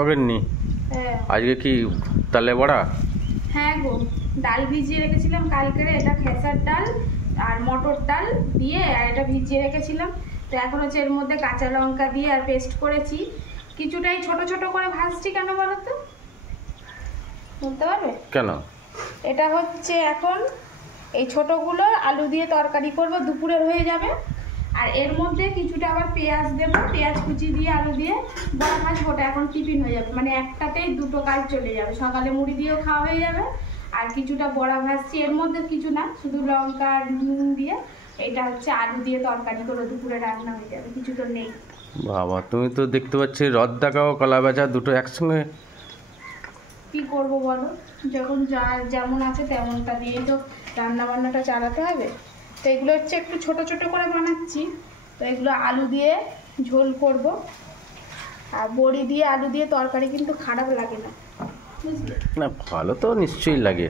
ওগেননি হ্যাঁ আজকে কি তালে বড়া? হ্যাঁ গো, ডাল ভিজিয়ে রেখেছিলাম কালকের, এটা খেসার ডাল আর মটর ডাল দিয়ে, আর এটা ভিজিয়ে রেখেছিলাম। তো এখন হচ্ছে এর মধ্যে কাঁচা লঙ্কা দিয়ে আর পেস্ট করেছি। কিছুটাই ছোট ছোট করে ভাজছি কেন বলো তো, বলতে পারবে কেন? এটা হচ্ছে এখন এই ছোটগুলো আলু দিয়ে তরকারি করব, দুপুরের হয়ে যাবে। আর এর মধ্যে কিছুটা আবার পেঁয়াজ দেবো, পেঁয়াজ কুচি দিয়ে আলু দিয়ে বড়া ভাজবো, ওটা এখন টিফিন হয়ে যাবে, মানে একটাতেই দুটো কাজ চলে যাবে, সকালে মুড়ি দিয়েও খাওয়া হয়ে যাবে। আর কিছুটা বড়া ভাজছি, এর মধ্যে কিছু না, শুধু লঙ্কা আর নুন দিয়ে এটা হচ্ছে আলু দিয়ে তরকারি করে দুপুরে রান্না হয়ে যাবে, কিছু তো নেই। বাবা, তুমি তো দেখতে পাচ্ছি রদ দেখাও কলা বেচা দুটো একসঙ্গে। কি করব বলো, যখন যা যেমন আছে তেমনটা দিয়েই তো রান্না বান্নাটা চালাতে হবে। তো এগুলো হচ্ছে একটু ছোট ছোট করে বানাচ্ছি। তো এগুলো আলু দিয়ে ঝোল করব, আর বড়ি দিয়ে আলু দিয়ে তরকারি কিন্তু খারাপ লাগে না, বুঝলে। না, ভালো তো নিশ্চয়ই লাগে।